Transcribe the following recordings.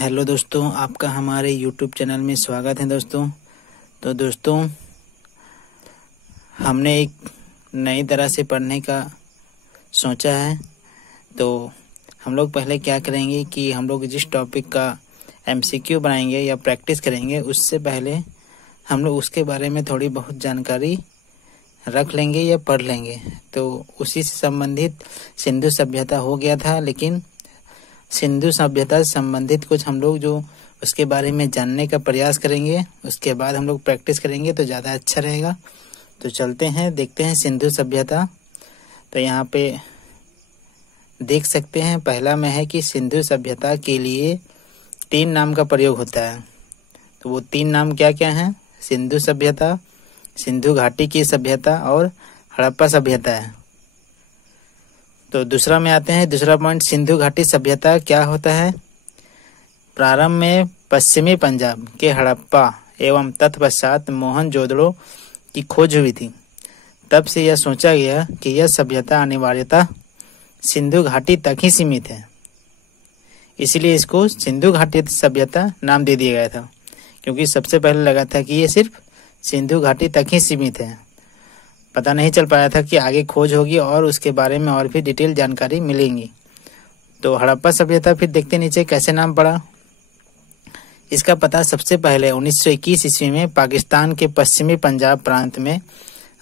Hello दोस्तों, आपका हमारे YouTube चैनल में स्वागत है दोस्तों। तो दोस्तों, हमने एक नई तरह से पढ़ने का सोचा है। तो हम लोग पहले क्या करेंगे कि हम लोग जिस टॉपिक का MCQ बनाएंगे या प्रैक्टिस करेंगे, उससे पहले हम लोग उसके बारे में थोड़ी बहुत जानकारी रख लेंगे या पढ़ लेंगे। तो उसी से संबंधित सिंधु सभ्यता हो गया था, लेकिन सिंधु सभ्यता से संबंधित कुछ हम लोग जो उसके बारे में जानने का प्रयास करेंगे, उसके बाद हम लोग प्रैक्टिस करेंगे तो ज़्यादा अच्छा रहेगा। तो चलते हैं, देखते हैं सिंधु सभ्यता। तो यहाँ पे देख सकते हैं, पहला में है कि सिंधु सभ्यता के लिए 3 नाम का प्रयोग होता है। तो वो 3 नाम क्या क्या हैं? सिंधु सभ्यता, सिंधु घाटी की सभ्यता और हड़प्पा सभ्यता है। तो दूसरा में आते हैं, दूसरा पॉइंट, सिंधु घाटी सभ्यता क्या होता है? प्रारंभ में पश्चिमी पंजाब के हड़प्पा एवं तत्पश्चात मोहनजोदड़ो की खोज हुई थी। तब से यह सोचा गया कि यह सभ्यता अनिवार्यतः सिंधु घाटी तक ही सीमित है, इसलिए इसको सिंधु घाटी सभ्यता नाम दे दिया गया था, क्योंकि सबसे पहले लगा था कि ये सिर्फ सिंधु घाटी तक ही सीमित है। पता नहीं चल पाया था कि आगे खोज होगी और उसके बारे में और भी डिटेल जानकारी मिलेंगी। तो हड़प्पा सभ्यता फिर देखते नीचे कैसे नाम पड़ा। इसका पता सबसे पहले 1921 ईस्वी में पाकिस्तान के पश्चिमी पंजाब प्रांत में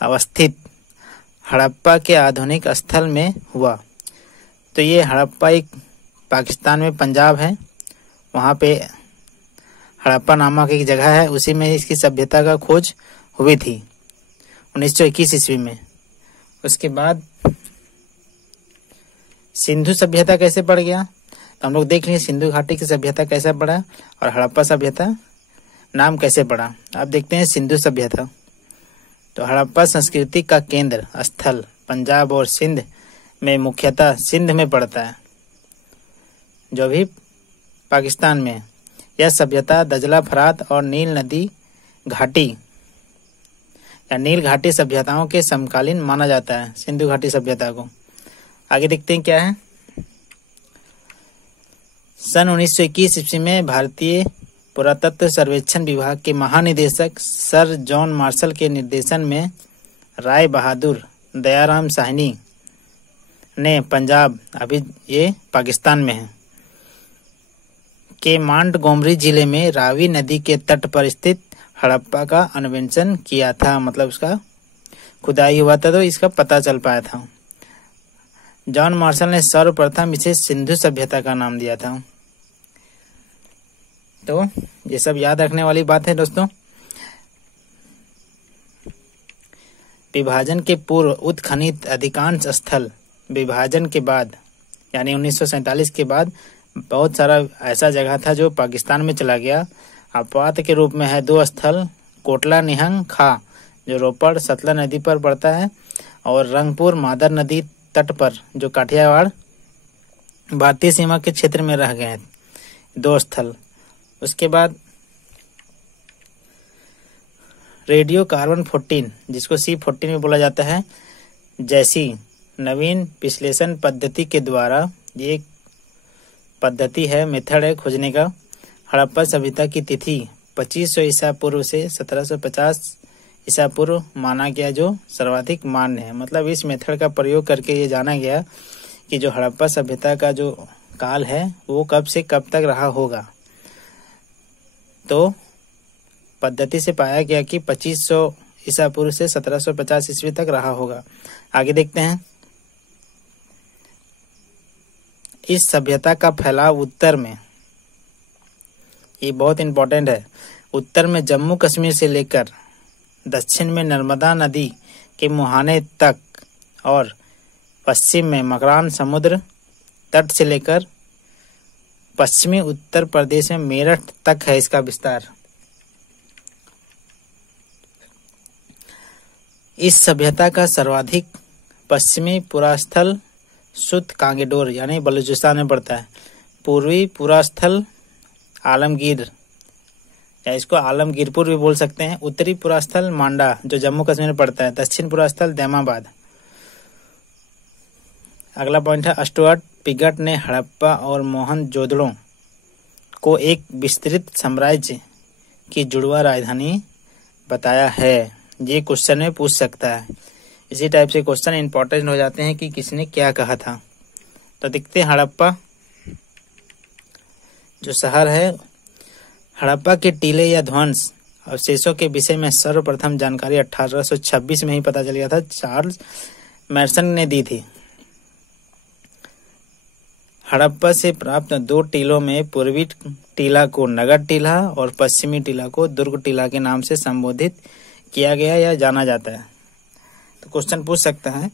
अवस्थित हड़प्पा के आधुनिक स्थल में हुआ। तो ये हड़प्पा एक पाकिस्तान में पंजाब है, वहाँ पे हड़प्पा नामक एक जगह है, उसी में इसकी सभ्यता का खोज हुई थी 1921 ईस्वी में। उसके बाद सिंधु सभ्यता कैसे पड़ गया, तो हम लोग देख लेंगे सिंधु घाटी की सभ्यता कैसे पड़ा और हड़प्पा सभ्यता नाम कैसे पड़ा। अब देखते हैं सिंधु सभ्यता। तो हड़प्पा संस्कृति का केंद्र स्थल पंजाब और सिंध में, मुख्यतः सिंध में पड़ता है, जो अभी पाकिस्तान में। यह सभ्यता दजला, फरात और नील नदी घाटी या नील घाटी सभ्यताओं के समकालीन माना जाता है सिंधु घाटी सभ्यता को। आगे देखते हैं क्या है। सन 1921 ईस्वी में भारतीय पुरातत्व सर्वेक्षण विभाग के महानिदेशक सर जॉन मार्शल के निर्देशन में राय बहादुर दयाराम साहनी ने पंजाब, अभी ये पाकिस्तान में है, के मांटगोमरी जिले में रावी नदी के तट पर स्थित हड़प्पा का अन्वेषण किया था। मतलब उसका खुदाई हुआ था, तो इसका पता चल पाया था। जॉन मार्शल ने सर्वप्रथम इसे सिंधु सभ्यता का नाम दिया था। तो ये सब याद रखने वाली बात है दोस्तों। विभाजन के पूर्व उत्खनित अधिकांश स्थल विभाजन के बाद यानी 1947 के बाद बहुत सारा ऐसा जगह था जो पाकिस्तान में चला गया। अपवाद के रूप में है 2 स्थल, कोटला निहंग खा जो रोपड़ सतलज नदी पर पड़ता है, और रंगपुर मादर नदी तट पर जो काठियावाड़ भारतीय सीमा के क्षेत्र में रह गए हैं, 2 स्थल। उसके बाद रेडियो कार्बन 14 जिसको C14 में बोला जाता है, जैसी नवीन विश्लेषण पद्धति के द्वारा, ये पद्धति है, मेथड है खोजने का, हड़प्पा सभ्यता की तिथि 2500 ईसा पूर्व से 1750 ईसा पूर्व माना गया, जो सर्वाधिक मान्य है। मतलब इस मेथड का प्रयोग करके ये जाना गया कि जो हड़प्पा सभ्यता का जो काल है वो कब से कब तक रहा होगा। तो पद्धति से पाया गया कि 2500 ईसा पूर्व से 1750 ईस्वी तक रहा होगा। आगे देखते हैं। इस सभ्यता का फैलाव उत्तर में, ये बहुत इंपॉर्टेंट है, उत्तर में जम्मू कश्मीर से लेकर दक्षिण में नर्मदा नदी के मुहाने तक और पश्चिम में मकरान समुद्र तट से लेकर पश्चिमी उत्तर प्रदेश में मेरठ तक है इसका विस्तार। इस सभ्यता का सर्वाधिक पश्चिमी पुरास्थल सुत कांगेडोर यानी बलूचिस्तान में पड़ता है। पूर्वी पुरास्थल आलमगीर या इसको आलमगीरपुर भी बोल सकते हैं। उत्तरी पुरास्थल मांडा जो जम्मू कश्मीर में पड़ता है। दक्षिण पुरास्थल दैमाबाद। अगला पॉइंट है, स्टुअर्ट पिगट ने हड़प्पा और मोहनजोदड़ो को एक विस्तृत साम्राज्य की जुड़वा राजधानी बताया है। ये क्वेश्चन में पूछ सकता है। इसी टाइप से क्वेश्चन इंपॉर्टेंट हो जाते हैं कि किसने क्या कहा था। तो देखते हैं हड़प्पा जो शहर है, हड़प्पा के टीले या ध्वंस अवशेषों के विषय में सर्वप्रथम जानकारी 1826 में ही पता चल गया था, चार्ल्स मैसन ने दी थी। हड़प्पा से प्राप्त 2 टीलों में पूर्वी टीला को नगर टीला और पश्चिमी टीला को दुर्ग टीला के नाम से संबोधित किया गया या जाना जाता है। तो क्वेश्चन पूछ सकता है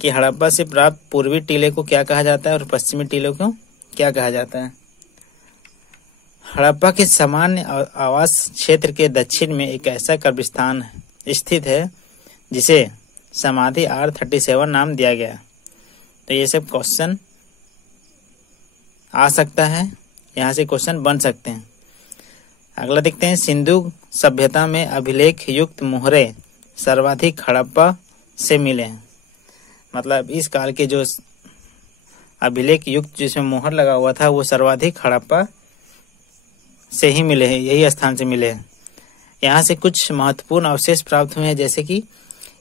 कि हड़प्पा से प्राप्त पूर्वी टीले को क्या कहा जाता है और पश्चिमी टीले को क्या कहा जाता है। हड़प्पा के सामान्य आवास क्षेत्र के दक्षिण में एक ऐसा कब्रिस्तान स्थित है जिसे समाधि R37 नाम दिया गया। तो ये सब क्वेश्चन आ सकता है, यहाँ से क्वेश्चन बन सकते हैं। अगला देखते हैं, सिंधु सभ्यता में अभिलेख युक्त मोहरे सर्वाधिक हड़प्पा से मिले हैं। मतलब इस काल के जो अभिलेख युक्त जिसमें मोहर लगा हुआ था वो सर्वाधिक हड़प्पा से ही मिले हैं, यही स्थान से मिले हैं। यहाँ से कुछ महत्वपूर्ण अवशेष प्राप्त हुए हैं, जैसे कि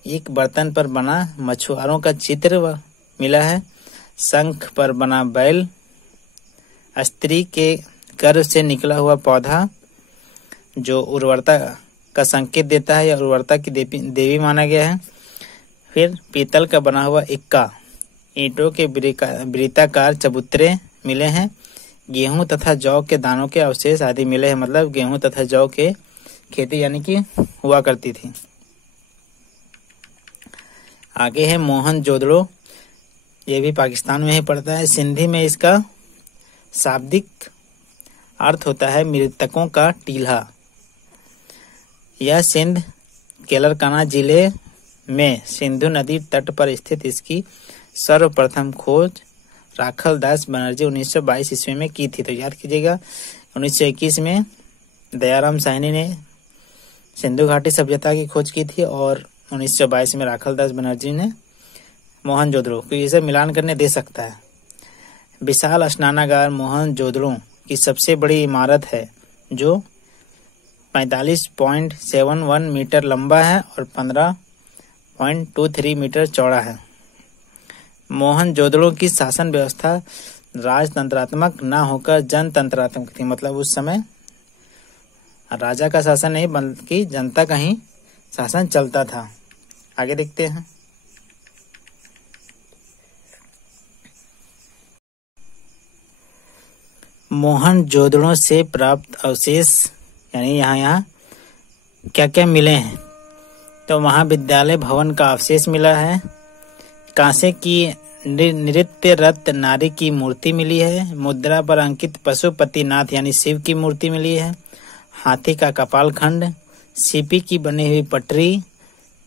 एक बर्तन पर बना मछुआरों का चित्र मिला है, शंख पर बना बैल, स्त्री के गर्भ से निकला हुआ पौधा जो उर्वरता का संकेत देता है या उर्वरता की देवी माना गया है। फिर पीतल का बना हुआ इक्का, ईंटों के वृत्ताकार चबूतरे मिले हैं, गेहूं तथा जौ के दानों के अवशेष आदि मिले हैं। मतलब गेहूं तथा जौ के खेती यानी कि हुआ करती थी। आगे है मोहनजोदड़ो, ये भी पाकिस्तान में ही पड़ता है। सिंधी में इसका शाब्दिक अर्थ होता है मृतकों का टीला। यह सिंध केलरकाना जिले में सिंधु नदी तट पर स्थित इसकी सर्वप्रथम खोज राखल दास बनर्जी 1922 ईस्वी में की थी। तो याद कीजिएगा 1921 में दयाराम साहनी ने सिंधु घाटी सभ्यता की खोज की थी और 1922 में राखल दास बनर्जी ने मोहनजोदड़ो को इसे मिलान करने दे सकता है। विशाल स्नानागार मोहनजोदड़ो की सबसे बड़ी इमारत है जो 45.71 मीटर लंबा है और 15.23 मीटर चौड़ा है। मोहनजोदड़ो की शासन व्यवस्था राजतंत्रात्मक न होकर जनतंत्रात्मक थी। मतलब उस समय राजा का शासन नहीं बल्कि जनता का ही शासन चलता था। आगे देखते हैं। मोहनजोदड़ो से प्राप्त अवशेष यानी यहाँ क्या क्या मिले हैं। तो महाविद्यालय भवन का अवशेष मिला है, कांसे की नृत्यरत नारी की मूर्ति मिली है, मुद्रा पर अंकित पशुपतिनाथ यानी शिव की मूर्ति मिली है, हाथी का कपाल खंड, सीपी की बनी हुई पटरी,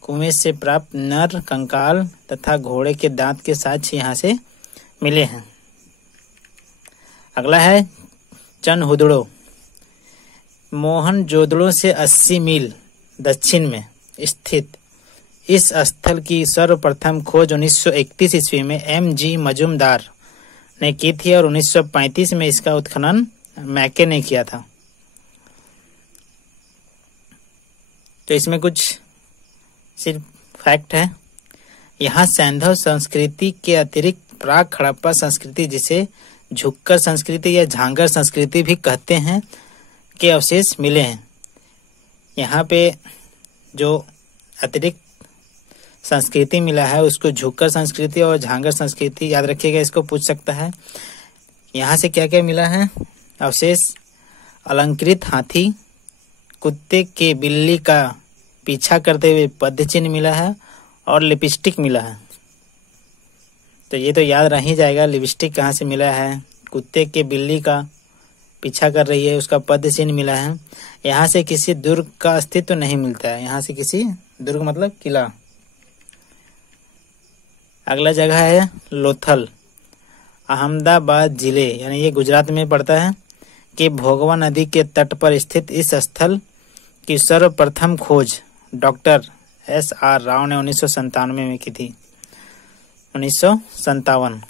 कुएं से प्राप्त नर कंकाल तथा घोड़े के दांत के साक्ष्य यहाँ से मिले हैं। अगला है चनहुदड़ो। मोहनजोदड़ो से 80 मील दक्षिण में स्थित इस स्थल की सर्वप्रथम खोज 1931 ईस्वी में M.G. मजूमदार ने की थी और 1935 में इसका उत्खनन मैके ने किया था। तो इसमें कुछ सिर्फ फैक्ट है। यहाँ सैंधव संस्कृति के अतिरिक्त प्राक हड़प्पा संस्कृति, जिसे झुक्कर संस्कृति या झांगर संस्कृति भी कहते हैं, के अवशेष मिले हैं। यहाँ पे जो अतिरिक्त संस्कृति मिला है उसको झुक्कर संस्कृति और झांगर संस्कृति याद रखिएगा, इसको पूछ सकता है। यहाँ से क्या क्या मिला है अवशेष? अलंकृत हाथी, कुत्ते के बिल्ली का पीछा करते हुए पद्य चिन्ह मिला है और लिपस्टिक मिला है। तो ये तो याद रह ही जाएगा, लिपस्टिक कहाँ से मिला है, कुत्ते के बिल्ली का पीछा कर रही है उसका पद्य चिन्ह मिला है। यहाँ से किसी दुर्ग का अस्तित्व नहीं मिलता है, यहाँ से किसी दुर्ग मतलब किला। अगला जगह है लोथल, अहमदाबाद जिले यानी ये गुजरात में पड़ता है कि भोगवा नदी के तट पर स्थित इस स्थल की सर्वप्रथम खोज डॉक्टर S.R. राव ने 1997 में की थी। 1957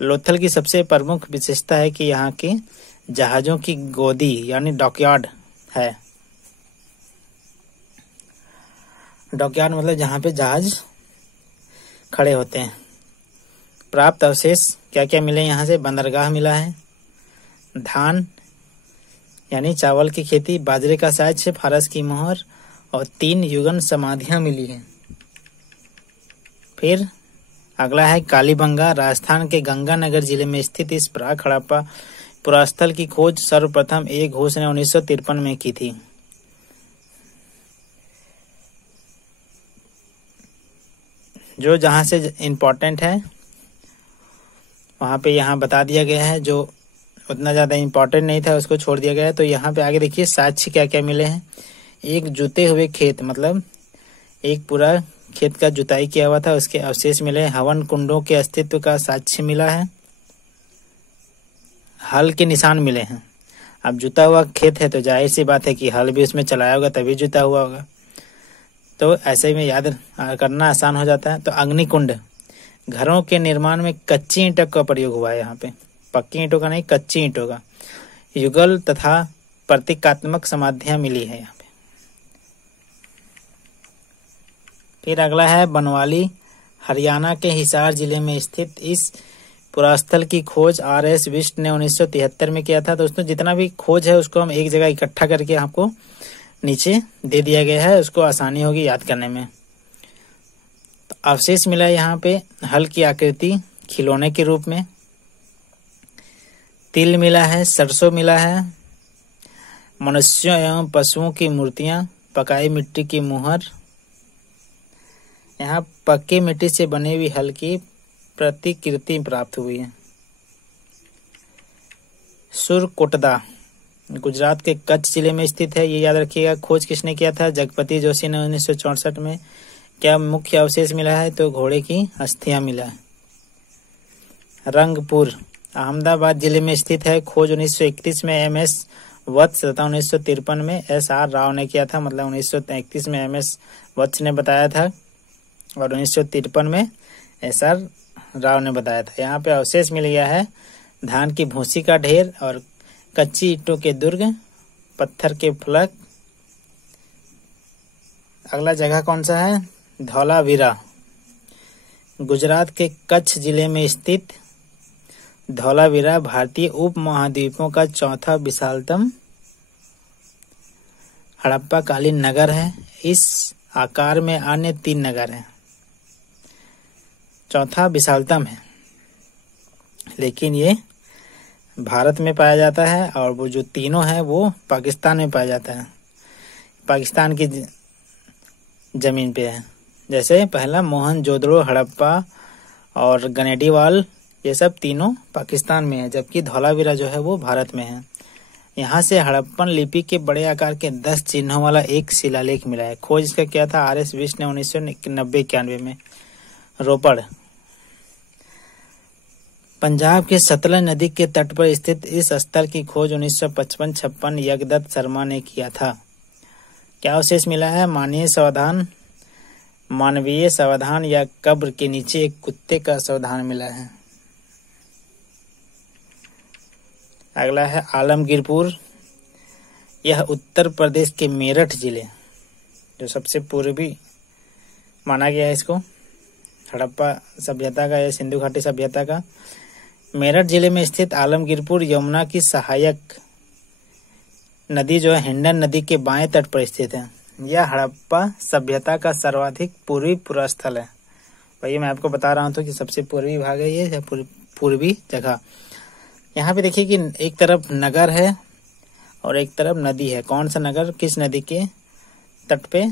लोथल की सबसे प्रमुख विशेषता है कि यहाँ के जहाजों की गोदी यानी डॉकयार्ड है। डॉकयार्ड मतलब जहाँ पे जहाज खड़े होते हैं। प्राप्त अवशेष क्या क्या मिले यहाँ से? बंदरगाह मिला है, धान यानी चावल की खेती, बाजरे का साक्ष्य, फारस की मोहर और 3 युगन समाधियां मिली हैं। फिर अगला है कालीबंगा। राजस्थान के गंगानगर जिले में स्थित इस प्राक हड़प्पा पुरास्थल की खोज सर्वप्रथम ए घोष ने 1953 में की थी। जो जहां से इम्पोर्टेंट है वहां पे यहाँ बता दिया गया है, जो उतना ज्यादा इम्पोर्टेंट नहीं था उसको छोड़ दिया गया है। तो यहाँ पे आगे देखिए साक्ष्य क्या क्या मिले हैं। एक जुते हुए खेत, मतलब एक पूरा खेत का जुताई किया हुआ था, उसके अवशेष मिले। हवन कुंडों के अस्तित्व का साक्ष्य मिला है। हल के निशान मिले हैं। अब जुता हुआ खेत है तो जाहिर सी बात है कि हल भी उसमें चलाया होगा तभी जुता हुआ होगा, तो ऐसे में याद करना आसान हो जाता है। तो अग्निकुंड, घरों के निर्माण में कच्ची ईंटों का प्रयोग हुआ है यहाँ पे, पक्की ईंटों का नहीं, कच्ची ईंटों का। युगल तथा प्रतीकात्मक समाधियां मिली है यहाँ पे। फिर अगला है बनवाली। हरियाणा के हिसार जिले में स्थित इस पुरास्थल की खोज R.S. बिष्ट ने 1973 में किया था। तो उसमें जितना भी खोज है उसको हम एक जगह इकट्ठा करके आपको नीचे दे दिया गया है, उसको आसानी होगी याद करने में। तो अवशेष मिला है यहाँ पे हल की आकृति खिलौने के रूप में, तिल मिला है, सरसों मिला है, मनुष्यों एवं पशुओं की मूर्तियां, पकाई मिट्टी की मुहर। यहाँ पक्की मिट्टी से बनी हुई हल की प्रतिकृति प्राप्त हुई है। सुरकोटदा गुजरात के कच्छ जिले में स्थित है, ये याद रखिएगा। खोज किसने किया था? जगपति जोशी ने 1964 में। क्या मुख्य अवशेष मिला है? तो घोड़े की अस्थियां मिला है। रंगपुर अहमदाबाद जिले में स्थित है। खोज 1931 में MS वत्स तथा 1953 में SR राव ने किया था, मतलब 1931 में MS वत्स ने बताया था और 1953 में SR राव ने बताया था। यहाँ पे अवशेष मिल गया है धान की भूसी का ढेर और कच्ची ईंटों के दुर्ग, पत्थर के फलक। अगला जगह कौन सा है? धौलावीरा। गुजरात के कच्छ जिले में स्थित धौलावीरा भारतीय उप महाद्वीपों का चौथा विशालतम हड़प्पा कालीन नगर है। इस आकार में अन्य 3 नगर हैं, चौथा विशालतम है, लेकिन ये भारत में पाया जाता है और वो जो तीनों है वो पाकिस्तान में पाया जाता है, पाकिस्तान की जमीन पे है। जैसे पहला मोहनजोदड़ो, हड़प्पा और गनेडीवाल, ये सब तीनों पाकिस्तान में है, जबकि धौलावीरा जो है वो भारत में है। यहाँ से हड़प्पन लिपि के बड़े आकार के 10 चिन्हों वाला एक शिलालेख मिला है। खोज इसका क्या था? R.S. बिष्ट ने 1990-91 में। रोपड़ पंजाब के सतलज नदी के तट पर स्थित इस स्थल की खोज 1955-56 यज्ञदत्त शर्मा ने किया था। क्या अवशेष मिला है? मानवीय सावधान या कब्र के नीचे एक कुत्ते का सावधान मिला है। अगला है आलमगीरपुर। यह उत्तर प्रदेश के मेरठ जिले, जो सबसे पूर्वी माना गया है इसको हड़प्पा सभ्यता का या सिंधु घाटी सभ्यता का। मेरठ जिले में स्थित आलमगीरपुर यमुना की सहायक नदी जो है हिंडन नदी के बाएं तट पर स्थित है। यह हड़प्पा सभ्यता का सर्वाधिक पूर्वी पुरास्थल है। वही मैं आपको बता रहा हूँ कि सबसे पूर्वी भाग है ये, पूर्वी जगह। यहाँ पे देखिए कि एक तरफ नगर है और एक तरफ नदी है। कौन सा नगर किस नदी के तट पे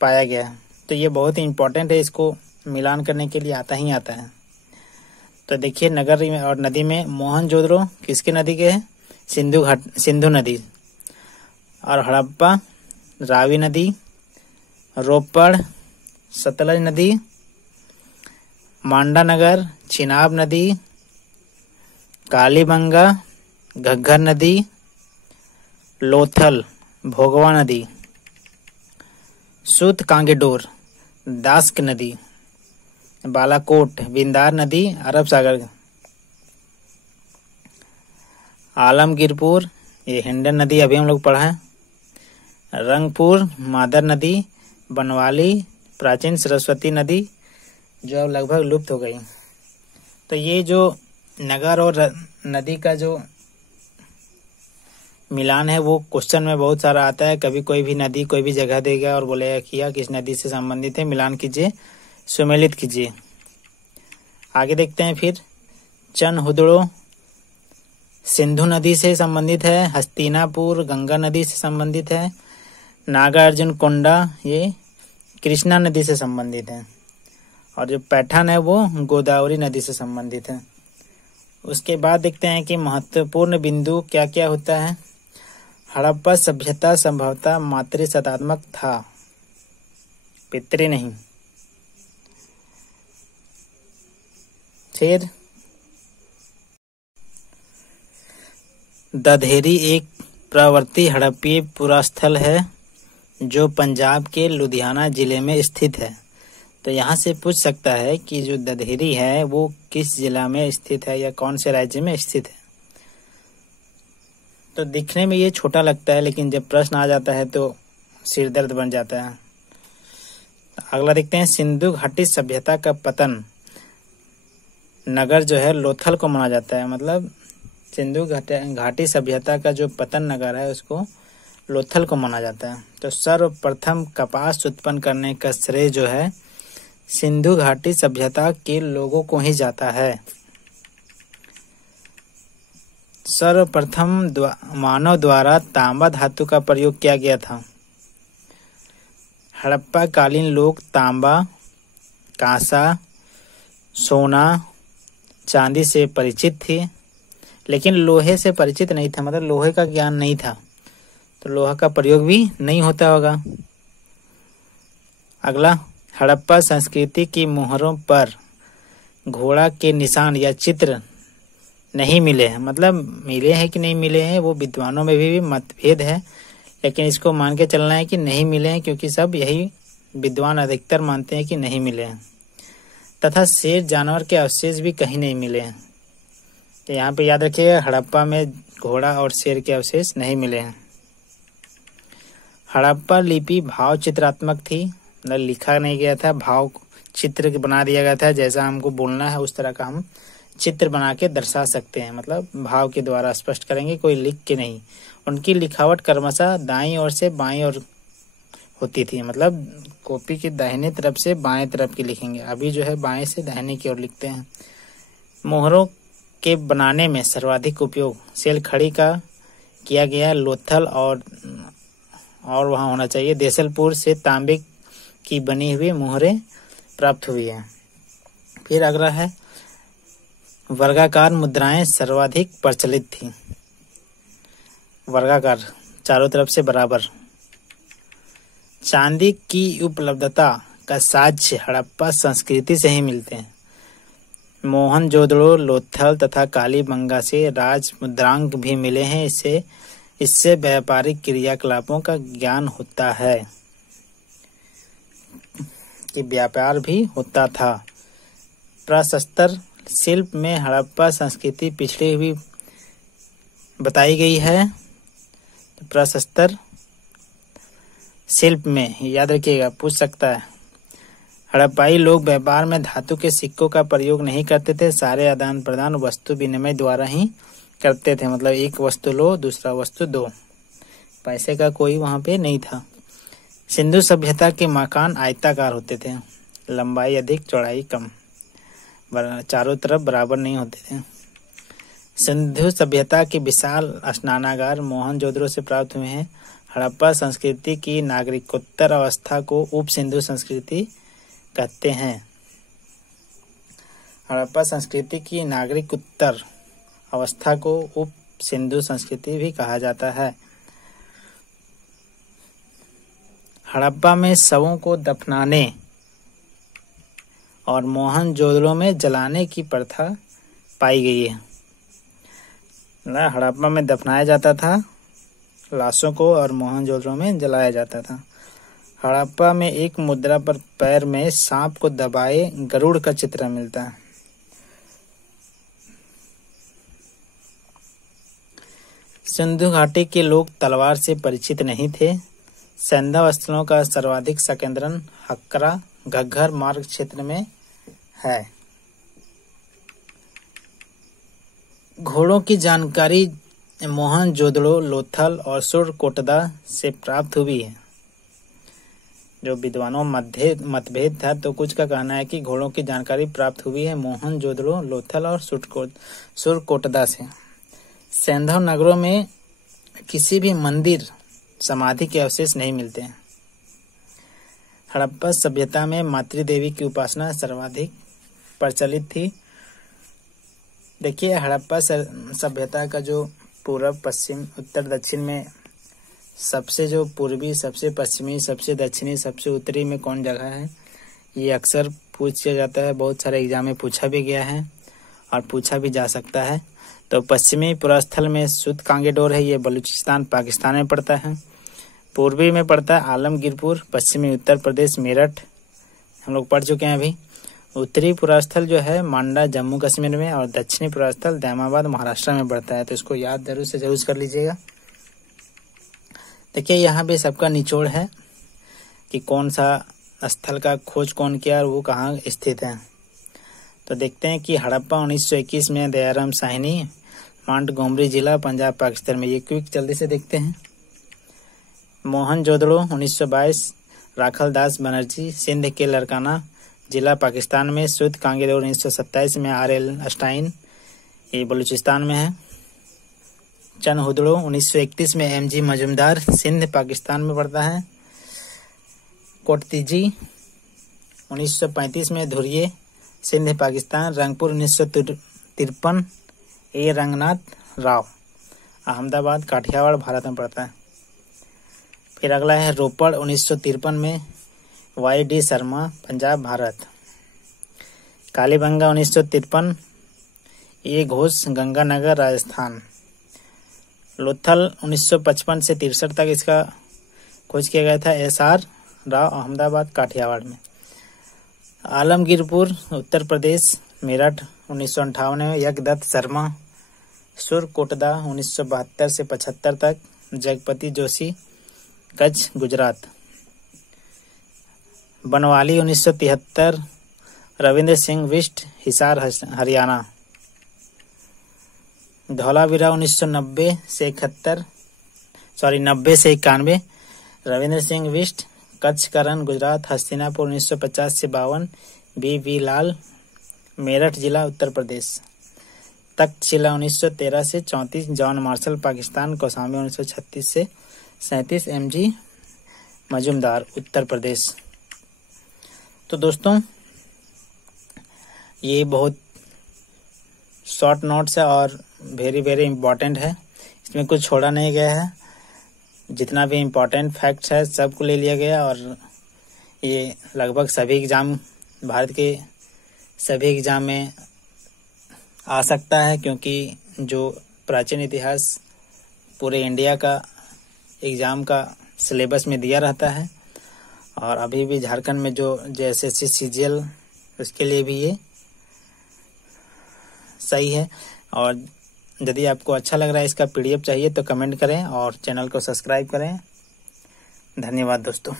पाया गया है, तो ये बहुत ही इम्पोर्टेंट है, इसको मिलान करने के लिए आता ही आता है। तो देखिए नगर में और नदी में मोहनजोदड़ो किसके नदी के है? सिंधु नदी। और हड़प्पा रावी नदी, रोपड़ सतलज नदी, मांडा नगर चिनाब नदी, कालीबंगा घग्गर नदी, लोथल भोगवा नदी, सूत कांगेडोर दास्क नदी, बालाकोट बिंदार नदी अरब सागर आलमगीरपुर, ये हिंडन नदी अभी हम लोग पढ़ा है। रंगपुर मादर नदी, बनवाली प्राचीन सरस्वती नदी जो अब लगभग लुप्त हो गई। तो ये जो नगर और नदी का जो मिलान है वो क्वेश्चन में बहुत सारा आता है। कभी कोई भी नदी कोई भी जगह देगा और बोलेगा कि यह किस नदी से संबंधित है, मिलान कीजिए, सुमेलित कीजिए। आगे देखते हैं फिर। चनहुदड़ो सिंधु नदी से संबंधित है। हस्तिनापुर गंगा नदी से संबंधित है। नागार्जुन कोंडा ये कृष्णा नदी से संबंधित है। और जो पैठान है वो गोदावरी नदी से संबंधित है। उसके बाद देखते हैं कि महत्वपूर्ण बिंदु क्या क्या होता है। हड़प्पा सभ्यता संभवतः मातृ शतात्मक था, पितृ नहीं। फिर दधेरी एक प्रवर्ती हड़प्पीय पुरास्थल है जो पंजाब के लुधियाना जिले में स्थित है। तो यहाँ से पूछ सकता है कि जो दधेरी है वो किस जिला में स्थित है या कौन से राज्य में स्थित है। तो दिखने में ये छोटा लगता है, लेकिन जब प्रश्न आ जाता है तो सिर दर्द बन जाता है। अगला देखते हैं। सिंधु घाटी सभ्यता का पतन नगर जो है लोथल को माना जाता है। मतलब सिंधु घाटी सभ्यता का जो पतन नगर है उसको लोथल को माना जाता है। तो सर्वप्रथम कपास उत्पन्न करने का श्रेय जो है सिंधु घाटी सभ्यता के लोगों को ही जाता है। सर्वप्रथम मानव द्वारा तांबा धातु का प्रयोग किया गया था। हड़प्पा कालीन लोग तांबा, कांसा, सोना, चांदी से परिचित थे, लेकिन लोहे से परिचित नहीं था। मतलब लोहे का ज्ञान नहीं था, तो लोहा का प्रयोग भी नहीं होता होगा। अगला, हड़प्पा संस्कृति की मोहरों पर घोड़ा के निशान या चित्र नहीं मिले हैं। मतलब मिले हैं कि नहीं मिले हैं वो विद्वानों में भी मतभेद है, लेकिन इसको मान के चलना है कि नहीं मिले हैं, क्योंकि सब यही विद्वान अधिकतर मानते हैं कि नहीं मिले हैं। तथा शेर जानवर के अवशेष भी कहीं नहीं मिले हैं। तो यहाँ पे याद रखिएगा, हड़प्पा में घोड़ा और शेर के अवशेष नहीं मिले हैं। हड़प्पा लिपि भाव चित्रात्मक थी। मतलब लिखा नहीं गया था, भाव चित्र बना दिया गया था। जैसा हमको बोलना है उस तरह का हम चित्र बना के दर्शा सकते हैं। मतलब भाव के द्वारा स्पष्ट करेंगे, कोई लिख के नहीं। उनकी लिखावट क्रमशः दाईं ओर से बाईं ओर होती थी। मतलब कॉपी की दाहिने तरफ से बाएं तरफ की लिखेंगे, अभी जो है बाएं से दाहिने की ओर लिखते हैं। मोहरों के बनाने में सर्वाधिक उपयोग सेलखड़ी का किया गया। लोथल और वहाँ होना चाहिए। देसलपुर से तांबे की बनी हुई मोहरें प्राप्त हुई है। फिर अगला है, वर्गाकार मुद्राएं सर्वाधिक प्रचलित थी। वर्गाकार, चारों तरफ से बराबर। चांदी की उपलब्धता का साक्ष्य हड़प्पा संस्कृति से ही मिलते हैं। मोहनजोदड़ो, लोथल तथा कालीबंगा से राज मुद्रांक भी मिले हैं। इससे व्यापारिक क्रियाकलापों का ज्ञान होता है कि व्यापार भी होता था। प्रशस्तर शिल्प में हड़प्पा संस्कृति पिछड़ी हुई बताई गई है। प्रशस्तर शिल्प में याद रखिएगा, पूछ सकता है। हड़प्पाई लोग व्यापार में धातु के सिक्कों का प्रयोग नहीं करते थे। सारे आदान प्रदान वस्तु विनिमय द्वारा ही करते थे। मतलब एक वस्तु लो दूसरा वस्तु दो, पैसे का कोई वहां पे नहीं था। सिंधु सभ्यता के मकान आयताकार होते थे, लंबाई अधिक चौड़ाई कम, चारों तरफ बराबर नहीं होते थे। सिंधु सभ्यता के विशाल स्नानागार मोहनजोदड़ो से प्राप्त हुए हैं। हड़प्पा संस्कृति की नागरिकोत्तर अवस्था को उप सिंधु संस्कृति कहते हैं। हड़प्पा संस्कृति की नागरिकोत्तर अवस्था को उप सिंधु संस्कृति भी कहा जाता है। हड़प्पा में शवों को दफनाने और मोहनजोदड़ो में जलाने की प्रथा पाई गई है। हड़प्पा में दफनाया जाता था लाशों को और मोहनजोदड़ो में जलाया जाता था। हड़प्पा में एक मुद्रा पर पैर में सांप को दबाए गरुड़ का चित्र मिलता है। सिंधु घाटी के लोग तलवार से परिचित नहीं थे। सैंधव स्थलों का सर्वाधिक संकेंद्रण हक्करा घग्गर मार्ग क्षेत्र में है। घोड़ों की जानकारी मोहनजोदड़ो, लोथल और सुरकोटदा से प्राप्त हुई है। जो विद्वानों मतभेद था, तो कुछ का कहना है कि घोड़ों की जानकारी प्राप्त हुई है मोहनजोदड़ो, लोथल और सुरकोटदा से। सैंधव नगरों में किसी भी मंदिर समाधि के अवशेष नहीं मिलते हैं। हड़प्पा सभ्यता में मातृदेवी की उपासना सर्वाधिक प्रचलित थी। देखिए, हड़प्पा सभ्यता का जो पूर्व, पश्चिम, उत्तर, दक्षिण में सबसे जो पूर्वी, सबसे पश्चिमी, सबसे दक्षिणी, सबसे उत्तरी में कौन जगह है, ये अक्सर पूछा जाता है। बहुत सारे एग्जाम में पूछा भी गया है और पूछा भी जा सकता है। तो पश्चिमी पुरास्थल में सुद कांगेडोर है, ये बलूचिस्तान पाकिस्तान में पड़ता है। पूर्वी में पड़ता है आलमगीरपुर, पश्चिमी उत्तर प्रदेश मेरठ, हम लोग पढ़ चुके हैं अभी। उत्तरी पुरास्थल जो है मांडा जम्मू कश्मीर में, और दक्षिणी पुरास्थल दैमाबाद महाराष्ट्र में पड़ता है। तो इसको याद जरूर से जरूर कर लीजिएगा। देखिए, यहाँ पे सबका निचोड़ है कि कौन सा स्थल का खोज कौन किया और वो कहाँ स्थित है। तो देखते हैं कि हड़प्पा 1921 में दयाराम साहनी, मांटगोमरी जिला पंजाब पाकिस्तान में। ये क्विक जल्दी से देखते हैं। मोहनजोदड़ो 1922 राखलदास बनर्जी, सिंध के लड़काना जिला पाकिस्तान में। सुद कांगेडोर 1927 में RL अस्टाइन, ये बलूचिस्तान में है। चनहुदड़ो 1931 में MG मजूमदार, सिंध पाकिस्तान में पड़ता है। कोटतीजी 1935 में धुरिये, सिंध पाकिस्तान। रंगपुर 1953 A रंगनाथ राव, अहमदाबाद काठियावाड़ भारत में पड़ता है। फिर अगला है रोपड़ 1953 में YD शर्मा, पंजाब भारत। कालीबंगा 1953 A घोष, गंगानगर राजस्थान। लोथल 1955 से 63 तक इसका खोज किया गया था SR राव, अहमदाबाद काठियावाड़ में। आलमगीरपुर उत्तर प्रदेश मेरठ 1958 में यज्ञदत्त शर्मा। सुरकोटदा 1972 से 75 तक जगपति जोशी, कच्छ गुजरात। बनवाली 1973 रविंद्र सिंह बिष्ट, हिसार हरियाणा। धौलावीरा 1990 से 91 रविंद्र सिंह बिष्ट, कच्छ करण गुजरात। हस्तिनापुर 1950 से 52 BV लाल, मेरठ जिला उत्तर प्रदेश। तक्षशिला 1913 से 34 जॉन मार्शल पाकिस्तान। कौसाम्बी 1936 से 37 MG मजूमदार उत्तर प्रदेश। तो दोस्तों, ये बहुत शॉर्ट नोट्स है और वेरी वेरी इम्पोर्टेंट है। इसमें कुछ छोड़ा नहीं गया है। जितना भी इम्पोर्टेंट फैक्ट्स है सबको ले लिया गया, और ये लगभग सभी एग्ज़ाम, भारत के सभी एग्ज़ाम में आ सकता है, क्योंकि जो प्राचीन इतिहास पूरे इंडिया का एग्ज़ाम का सिलेबस में दिया रहता है। और अभी भी झारखंड में जो JSSC CGL, उसके लिए भी ये सही है। और यदि आपको अच्छा लग रहा है, इसका PDF चाहिए तो कमेंट करें और चैनल को सब्सक्राइब करें। धन्यवाद दोस्तों।